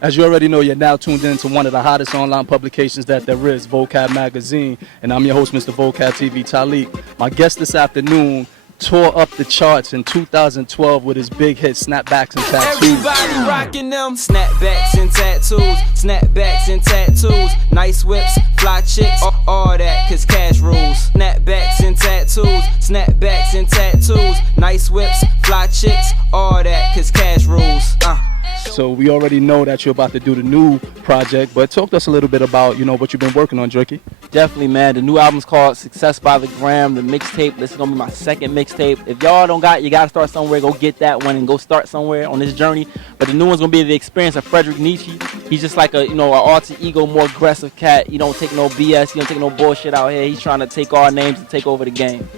As you already know, you're now tuned in to one of the hottest online publications that there is, Vocab Magazine, and I'm your host, Mr. Vocab TV, Talik. My guest this afternoon tore up the charts in 2012 with his big hit, Snapbacks and Tattoos. Everybody rocking them snapbacks and tattoos, snapbacks and tattoos, nice whips, fly chicks, all that, cause cash rules. Snapbacks and tattoos, snapbacks and tattoos, nice whips, fly chicks, all that, cause cash rules. So we already know that you're about to do the new project, but talk to us a little bit about, what you've been working on, Driicky. Definitely, man. The new album's called Success by the Gram, the mixtape. This is going to be my second mixtape. If y'all don't got it, you got to start somewhere. Go get that one and go start somewhere on this journey. But the new one's going to be the experience of Frederick Nietzsche. He's just like an alter ego, more aggressive cat. He don't take no BS. He don't take no bullshit out here. He's trying to take our names and take over the game.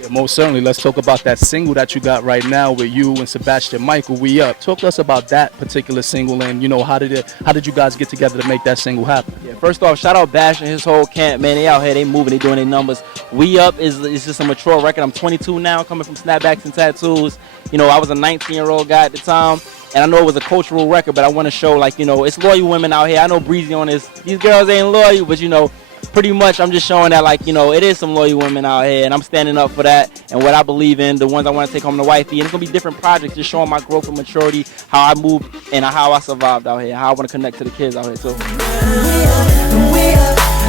Yeah, most certainly. Let's talk about that single that you got right now with you and Sebastian Michael, We Up. Talk to us about that particular single and, how did you guys get together to make that single happen? Yeah, first off, shout out Bash and his whole camp, man. They out here, they moving, they doing their numbers. We Up is just a mature record. I'm 22 now, coming from Snapbacks and Tattoos. I was a 19-year-old guy at the time. And I know it was a cultural record, but I want to show, it's loyal women out here. I know Breezy on this. These girls ain't loyal, but, pretty much I'm just showing that, it is some loyal women out here, and I'm standing up for that and what I believe in, the ones I want to take home to wifey. And it's going to be different projects, just showing my growth and maturity, how I move and how I survived out here, how I want to connect to the kids out here, too. We up,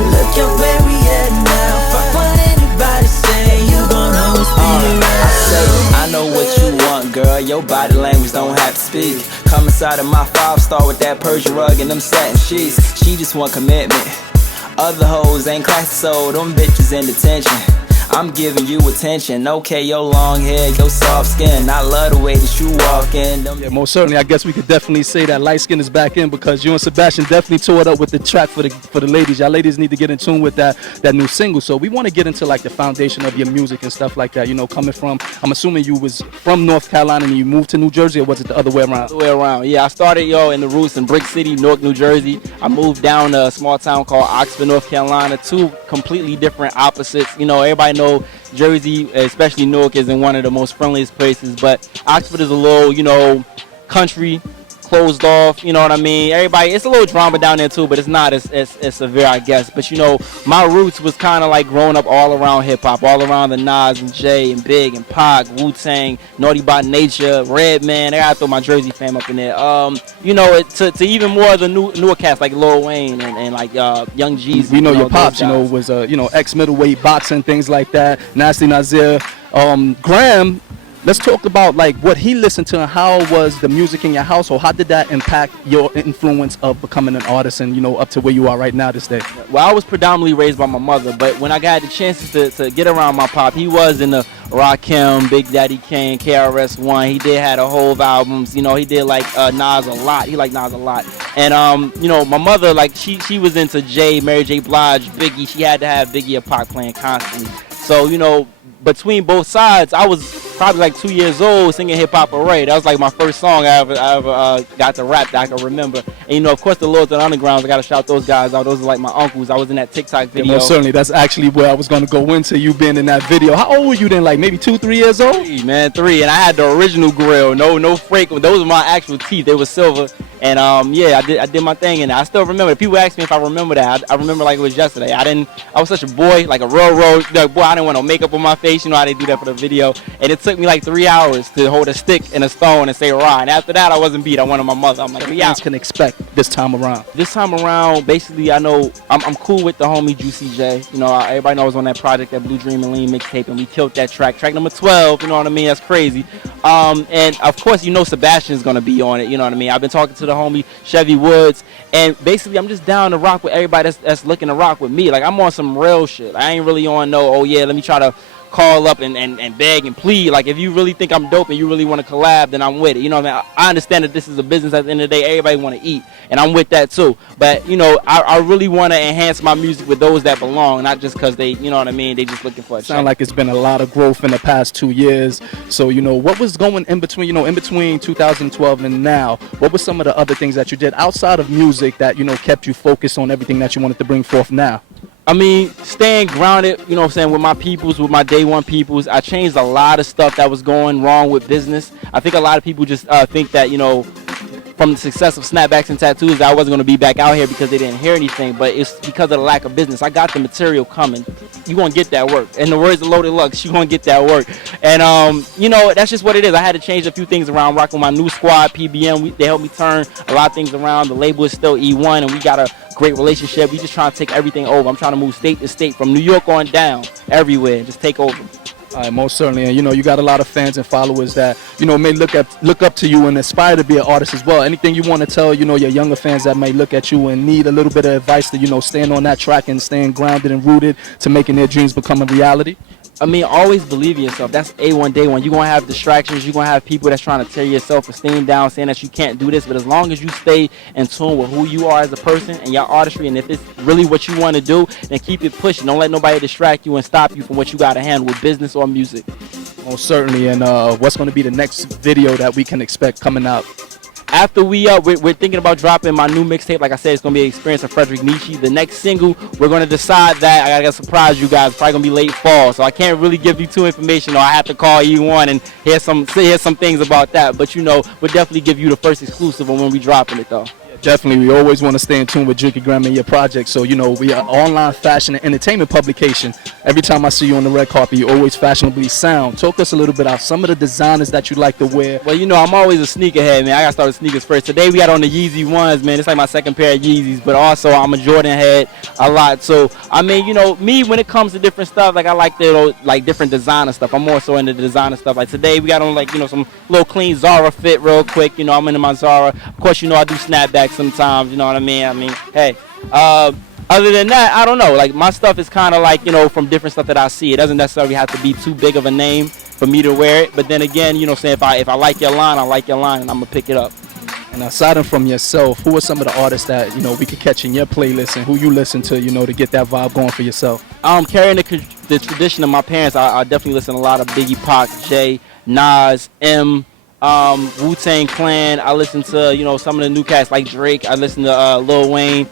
look at where we at now. Fuck what anybody say, you gon' always be around. I know what you want, girl, your body language don't have to speak. Come inside of my 5-star with that Persian rug and them satin sheets. She just want commitment. Other hoes ain't classy, so them bitches in detention. I'm giving you attention. Okay, your long hair, your soft skin, I love the way that you walk in. Yeah, most certainly. I guess we could definitely say that light skin is back in, because you and Sebastian definitely tore it up with the track for the ladies. Y'all ladies need to get in tune with that new single. So we want to get into the foundation of your music and stuff like that. Coming from, I'm assuming you was from North Carolina and you moved to New Jersey, or was it the other way around? The other way around. Yeah, I started in the roots in Brick City, Newark, New Jersey. I moved down to a small town called Oxford, North Carolina. Two completely different opposites. Everybody know Jersey, especially Newark, isn't one of the most friendliest places, but Oxford is a little, country, closed off, you know what I mean? Everybody, it's a little drama down there too, but it's not as severe, I guess. But my roots was kind of like growing up all around hip-hop, all around the Nas and Jay and Big and Pac, Wu-Tang, Naughty by Nature, Redman. I gotta throw my Jersey fam up in there. To even more of the newer cats like Lil Wayne and Young Jeezy. We know your pops, was ex-middleweight boxing, things like that. Nasty Nazir. Graham, let's talk about what he listened to and how was the music in your household. How did that impact your influence of becoming an artist and up to where you are right now this day? Well, I was predominantly raised by my mother, but when I got the chances to get around my pop, he was in the Rakim, Big Daddy Kane, KRS-One. He did had a whole of albums. He did Nas a lot. He liked Nas a lot. And my mother, she was into Jay, Mary J. Blige, Biggie. She had to have Biggie or Pac playing constantly. So between both sides, I was probably 2 years old singing Hip Hop Array. That was my first song I ever got to rap that I can remember. And of course the Lords and Undergrounds, I gotta shout those guys out. Those are my uncles. I was in that TikTok video. Yeah, most certainly. That's actually where I was gonna go into, you being in that video. How old were you then? Maybe 2, 3 years old? 3, and I had the original grill. No fake. Those were my actual teeth. They were silver. And I did my thing, and I still remember. People ask me if I remember that. I remember like it was yesterday. I was such a boy, like a railroad boy. I didn't want no makeup on my face. How they do that for the video. And it took me 3 hours to hold a stick and a stone and say rah. And after that, I wasn't beat. I wanted my mother. I'm like, yeah. Can expect this time around. This time around, basically, I know I'm cool with the homie Juicy J. Everybody knows on that project, that Blue Dream and Lean mixtape, and we killed that track number 12. You know what I mean? That's crazy. And of course, Sebastian's gonna be on it. You know what I mean? I've been talking to the homie Chevy Woods, and basically, I'm just down to rock with everybody that's looking to rock with me. I'm on some real shit. I ain't really on let me try to call up and beg and plead. If you really think I'm dope and you really want to collab, then I'm with it. I understand that this is a business. At the end of the day, everybody want to eat, and I'm with that too. But I really want to enhance my music with those that belong, not just because they, they just looking for a check. Sound like it's been a lot of growth in the past 2 years. So what was going in between, in between 2012 and now? What were some of the other things that you did outside of music that kept you focused on everything that you wanted to bring forth now? I mean, staying grounded, you know what I'm saying, with my peoples, with my day one peoples. I changed a lot of stuff that was going wrong with business. I think a lot of people just think that, you know, from the success of Snapbacks and Tattoos, I wasn't going to be back out here because they didn't hear anything, but it's because of the lack of business. I got the material coming. You're going to get that work. In the words of Loaded Lux, you're going to get that work. And, you know, that's just what it is. I had to change a few things around, rocking my new squad, PBM. They helped me turn a lot of things around. The label is still E1, and we got a great relationship. We just trying to take everything over. I'm trying to move state to state, from New York on down, everywhere, and just take over. All right, most certainly, and you know you got a lot of fans and followers that you know may look up to you and aspire to be an artist as well. Anything you want to tell you know your younger fans that may look at you and need a little bit of advice to you know stand on that track and staying grounded and rooted to making their dreams become a reality? I mean, always believe in yourself. That's A1 day one. You're going to have distractions. You're going to have people that's trying to tear your self-esteem down, saying that you can't do this. But as long as you stay in tune with who you are as a person and your artistry, and if it's really what you want to do, then keep it pushing. Don't let nobody distract you and stop you from what you got to handle with business or music. Most certainly. And what's going to be the next video that we can expect coming out? After we're thinking about dropping my new mixtape. Like I said, it's going to be an experience of Frederick Nietzsche. The next single, we're going to decide that. I got to surprise you guys. It's probably going to be late fall, so I can't really give you too information, or I have to call E1 and hear some things about that. But, you know, we'll definitely give you the first exclusive on when we dropping it, though. Definitely, we always want to stay in tune with Driicky Graham and your project. So, you know, we are online fashion and entertainment publication. Every time I see you on the red carpet, you always fashionably sound. Talk to us a little bit about some of the designers that you like to wear. Well, you know, I'm always a sneakerhead, man. I got to start with sneakers first. Today we got on the Yeezy ones, man. It's like my second pair of Yeezys, but also I'm a Jordan head a lot. So, I mean, you know, me, when it comes to different stuff, like I like the, like different designer stuff. I'm more so into the designer stuff. Like today we got on, like, you know, some little clean Zara fit real quick. You know, I'm into my Zara. Of course, you know, I do snapbacks sometimes, you know what I mean? Hey, other than that, I don't know. Like, my stuff is kind of like, you know, from different stuff that I see. It doesn't necessarily have to be too big of a name for me to wear it. But then again, you know, saying if I like your line, I like your line, and I'm going to pick it up. And aside from yourself, who are some of the artists that, you know, we could catch in your playlist and who you listen to, you know, to get that vibe going for yourself? Carrying the tradition of my parents, I definitely listen to a lot of Biggie, Pac, Jay, Nas, M, Wu-Tang Clan. I listen to, you know, some of the new cats like Drake. I listen to Lil Wayne.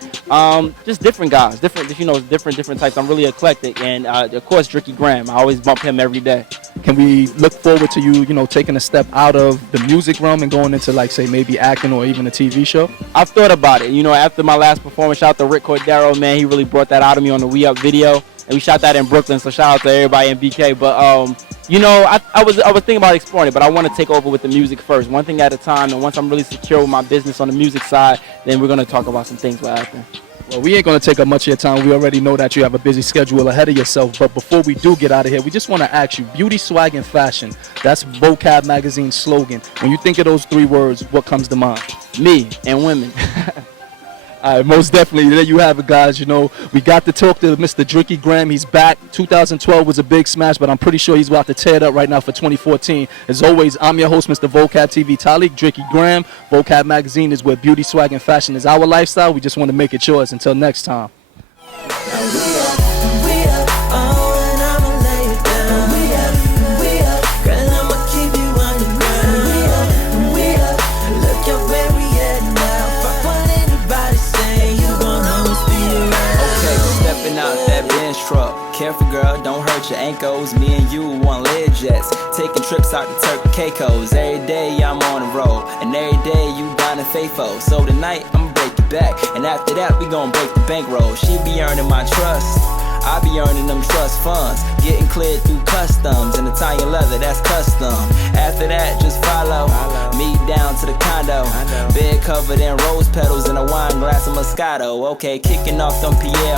Just different guys, different types. I'm really eclectic, and of course Driicky Graham. I always bump him every day. Can we look forward to you, you know, taking a step out of the music realm and going into, like, say, maybe acting or even a TV show? I've thought about it. You know, after my last performance, shout out to Rick Cordero, man. He really brought that out of me on the We Up video, and we shot that in Brooklyn. So shout out to everybody in BK. But you know, I was thinking about exploring it, but I want to take over with the music first, one thing at a time. And once I'm really secure with my business on the music side, then we're gonna talk about some things with acting. Well, we ain't going to take up much of your time. We already know that you have a busy schedule ahead of yourself. But before we do get out of here, we just want to ask you, beauty, swag, and fashion. That's Vocab Magazine's slogan. When you think of those three words, what comes to mind? Me and women. All right, most definitely. There you have it, guys. You know, we got to talk to Mr. Driicky Graham. He's back. 2012 was a big smash, but I'm pretty sure he's about to tear it up right now for 2014. As always, I'm your host, Mr. Vocab TV Talik, Driicky Graham. Vocab Magazine is where beauty, swag, and fashion is our lifestyle. We just want to make it yours. Until next time. Careful, girl, don't hurt your ankles. Me and you on lead jets, taking trips out to Turk and Caicos. Every day I'm on the road, and every day you down in faithful. So tonight I'ma break your back, and after that we gon' break the bankroll. She be earning my trust, I be earning them trust funds, getting cleared through customs and Italian leather, that's custom. After that, just follow me down to the condo. Bed covered in rose petals and a wine glass of Moscato. Okay, kicking off them Pierre